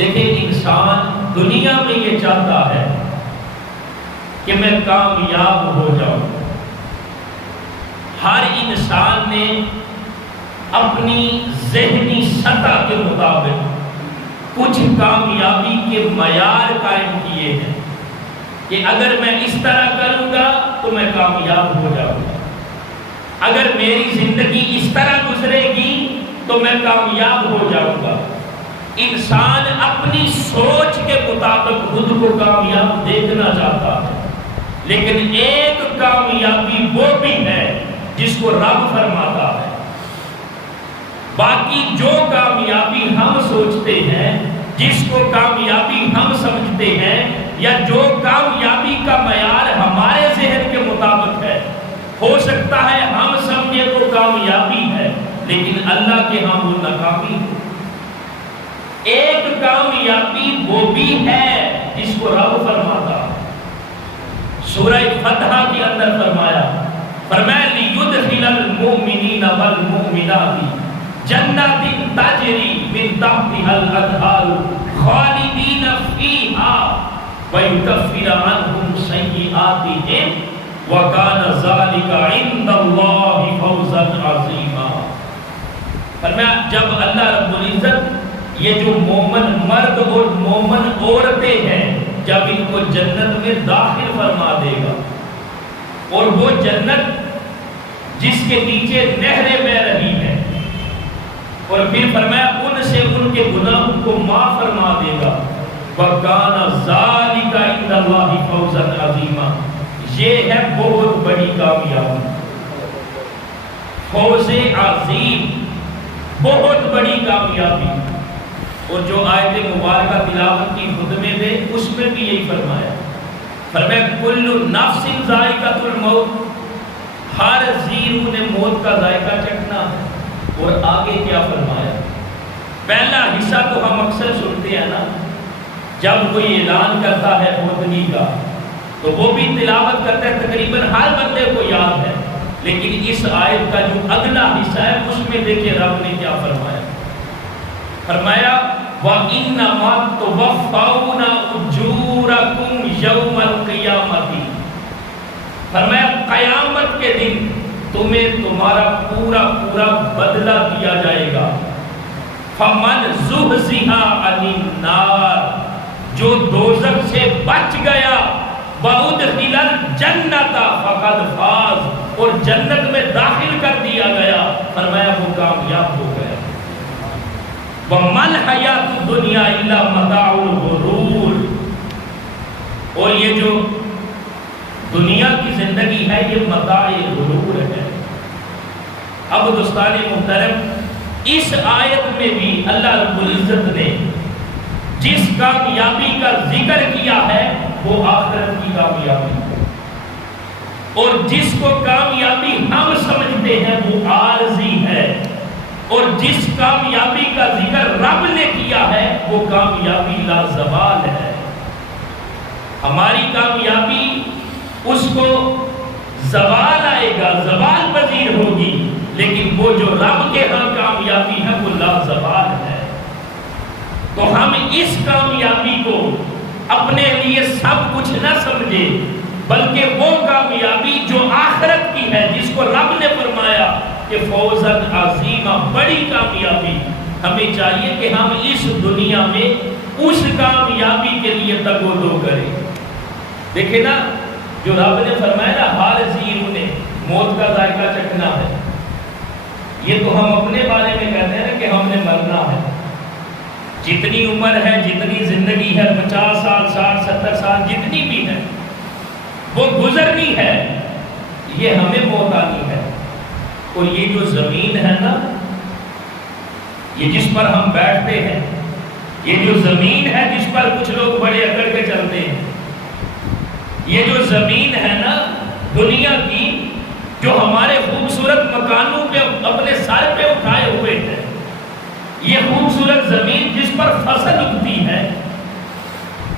دیکھیں انسان دنیا میں یہ چاہتا ہے کہ میں کامیاب ہو جاؤں. ہر انسان نے اپنی ذہنی سطح کے مطابق کچھ کامیابی کے معیار قائم کیے ہیں کہ اگر میں اس طرح کروں گا تو میں کامیاب ہو جاؤں گا، اگر میری زندگی اس طرح گزرے گی تو میں کامیاب ہو جاؤں گا. انسان اپنی سوچ کے مطابق خود کو کامیاب دیکھنا چاہتا ہے، لیکن ایک کامیابی وہ بھی ہے جس کو رب فرماتا ہے. باقی جو کامیابی ہم سوچتے ہیں، جس کو کامیابی ہم سمجھتے ہیں، یا جو کامیابی کا معیار ہمارے ذہن کے مطابق ہے، ہو سکتا ہے ہم سمجھے تو کامیابی ہے لیکن اللہ کے ہاں وہ ناکامی ہے. ایک کامیابی وہ بھی ہے جس کو رب فرماتا ہے. سورہ فتح کے اندر فرمایا لِيُدْخِلَ الْمُؤْمِنِينَ وَالْمُؤْمِنَاتِ جَنَّاتٍ تَجْرِي مِن تَحْتِهَا الْأَنْهَارُ خَالِدِينَ فِيهَا وَيُكَفِّرَ عَنْهُمْ سَيِّئَاتِهِمْ وَكَانَ ذَلِكَ عِندَ اللَّهِ فَوْزًا عَظِيمًا. فرمایا جب اللہ رب العزت یہ جو مومن مرد اور مومن عورتیں ہیں جب ان کو جنت میں داخل فرما دے گا، اور وہ جنت جس کے نیچے نہریں بہہ رہی ہیں، اور پھر فرمایا ان سے ان کے گناہوں کو معاف فرما دے گا، وَكَانَ ذَلِكَ عِندَ اللَّهِ فَوْزًا عَظِيمًا. یہ ہے بہت بڑی کامیابی، فوز عظیم، بہت بڑی کامیابی. اور جو آیت مبارکہ تلاوت کی خطبے میں اس میں بھی یہی فرمایا کل نفس ذائقۃ الموت، ہر ذی روح نے موت کا ذائقہ چکھنا ہے. اور آگے کیا فرمایا؟ پہلا حصہ تو ہم اکثر سنتے ہیں نا، جب کوئی اعلان کرتا ہے موتنی کا تو وہ بھی تلاوت کرتا ہے، تقریباً ہر بندے کو یاد ہے. لیکن اس آیت کا جو اگلا حصہ ہے اس میں دیکھیں رب نے کیا فرمایا وَإِنَّمَا تُوَفَّوْنَ أُجُورَكُمْ يَوْمَ الْقِيَامَةِ. فرمایا قیامت کے دن تمہیں تمہارا پورا بدلہ دیا جائے گا. فَمَنْ زُحْزِحَ عَنِ النَّارِ، جو دوزخ سے بچ گیا، وَأُدْخِلَ الْجَنَّةَ فَقَدْ فَازَ، اور جنت میں داخل کر دیا گیا، فرمایا وہ کامیاب ہو گیا. وَمَا الْحَيَاةُ الدُّنْيَا إِلَّا مَتَاعُ الْغُرُورِ، اور یہ جو دنیا کی زندگی ہے یہ متاع غرور ہے. اب دوستان محترم، اس آیت میں بھی اللہ رب العزت نے جس کامیابی کا ذکر کیا ہے وہ آخرت کی کامیابی ہے، اور جس کو کامیابی ہم سمجھتے ہیں وہ عارضی ہے، اور جس کامیابی کا ذکر رب نے کیا ہے وہ کامیابی لازوال ہے. ہماری کامیابی اس کو زوال آئے گا، زوال پذیر ہوگی، لیکن وہ جو رب کے ہاں کامیابی ہے وہ لازوال ہے. تو ہم اس کامیابی کو اپنے لیے سب کچھ نہ سمجھے، بلکہ وہ کامیابی جو آخرت کی ہے، جس کو رب نے فرمایا کہ فوزاً عظیمہ، بڑی کامیابی، ہمیں چاہیے کہ ہم اس دنیا میں اس کامیابی کے لیے تگ و دو کریں. دیکھیں نا، جو رب نے فرمایا نا ہر ذی روح نے موت کا ذائقہ چکھنا ہے، یہ تو ہم اپنے بارے میں کہتے ہیں نا کہ ہم نے مرنا ہے. جتنی عمر ہے، جتنی زندگی ہے، 50 سال، 60، 70 سال، جتنی بھی ہے وہ گزرنی ہے، یہ ہمیں موت آنی ہے. اور یہ جو زمین ہے نا، یہ جس پر ہم بیٹھتے ہیں، یہ جو زمین ہے جس پر کچھ لوگ بڑے اکڑ کے چلتے ہیں، یہ جو زمین ہے نا دنیا کی، جو ہمارے خوبصورت مکانوں پہ اپنے سر پہ اٹھائے ہوئے ہیں، یہ خوبصورت زمین جس پر فصل اگتی ہے،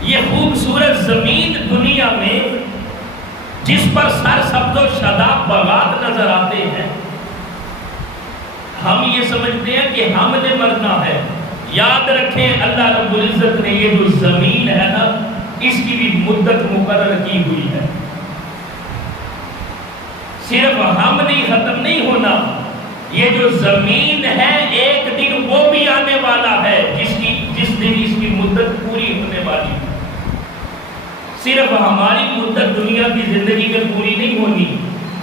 یہ خوبصورت زمین دنیا میں جس پر سرسبز و شاداب باغات نظر آتے ہیں، ہم یہ سمجھتے ہیں کہ ہم نے مرنا ہے. یاد رکھیں اللہ رب العزت نے یہ جو زمین ہے نا اس کی بھی مدت مقرر کی ہوئی ہے. صرف ہم نہیں ختم نہیں ہونا، یہ جو زمین ہے ایک دن وہ بھی آنے والا ہے جس دن اس کی مدت پوری ہونے والی ہے. صرف ہماری مدت دنیا کی زندگی میں پوری نہیں ہونی،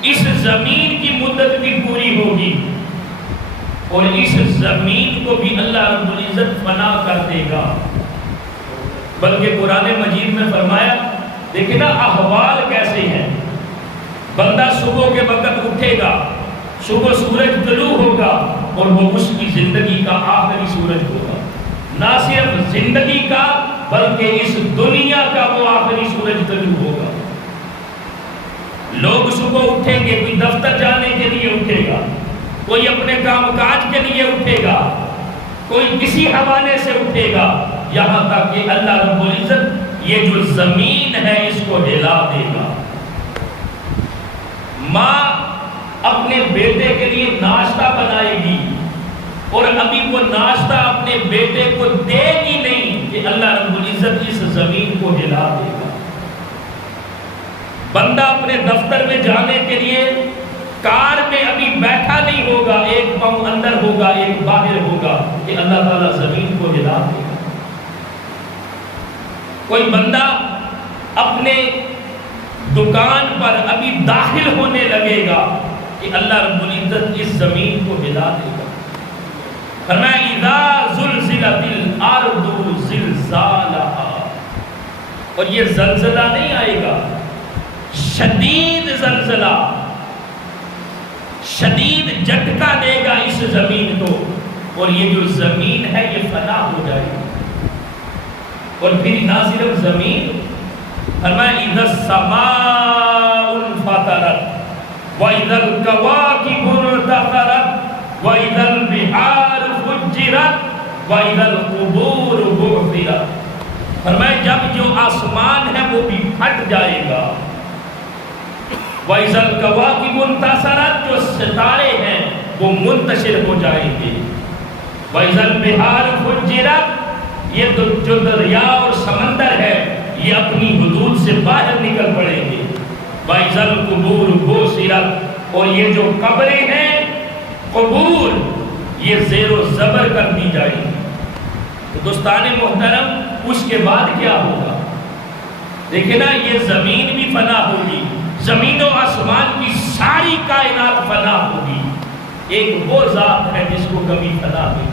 اس زمین کی مدت بھی پوری ہوگی اور اس زمین کو بھی اللہ رب العزت فنا کر دے گا. بلکہ قرآن مجید میں فرمایا دیکھیں نا احوال کیسے ہیں. بندہ صبح کے وقت اٹھے گا، صبح سورج طلوع ہوگا اور وہ اس کی زندگی کا آخری سورج ہوگا. نہ صرف زندگی کا بلکہ اس دنیا کا وہ آخری سورج طلوع ہوگا. لوگ صبح اٹھیں گے، کوئی دفتر جانے کے لیے اٹھے گا، کوئی اپنے کام کاج کے لیے اٹھے گا، کوئی کسی حوالے سے اٹھے گا، یہاں تک کہ اللہ رب العزت یہ جو زمین ہے اس کو ہلا دے گا. ماں اپنے بیٹے کے لیے ناشتہ بنائے گی اور ابھی وہ ناشتہ اپنے بیٹے کو دے گی نہیں کہ اللہ رب العزت اس زمین کو ہلا دے گا. بندہ اپنے دفتر میں جانے کے لیے کار میں ابھی بیٹھا نہیں ہوگا، ایک پاؤں اندر ہوگا ایک باہر ہوگا کہ اللہ تعالیٰ زمین کو ہلا دے گا. کوئی بندہ اپنے دکان پر ابھی داخل ہونے لگے گا کہ اللہ رب العزت اس زمین کو ہلا دے گا. فرمایا اذا زلزلت الارض زلزالها، اور یہ زلزلہ نہیں آئے گا، شدید زلزلہ، شدید جھٹکا دے گا اس زمین کو اور یہ جو زمین ہے یہ فنا ہو جائے گی. اور پھر نہ صرف زمین، فرمایا اذا السماء انفطرت واذا الكواكب انتثرت واذا البحار فجرت واذا القبور بعثرت. فرمایا جب جو آسمان ہے وہ بھی پھٹ جائے گا. وَإِذَا الْكَوَاكِبُ انْتَثَرَتْ، جو ستارے ہیں وہ منتشر ہو جائیں گے. وَإِذَا الْبِحَارُ فُجِّرَتْ، یہ جو دریا اور سمندر ہے یہ اپنی حدود سے باہر نکل پڑیں گے. وَإِذَا الْقُبُورُ بُعْثِرَتْ، اور یہ جو قبریں ہیں قبور یہ زیر و زبر کر دی جائیں گی. تو دوستان محترم اس کے بعد کیا ہوگا؟ دیکھیں نا یہ زمین بھی فنا ہوگی، زمین و آسمان کی ساری کائنات فنا ہوگی. ایک وہ ذات ہے جس کو کبھی فنا نہیں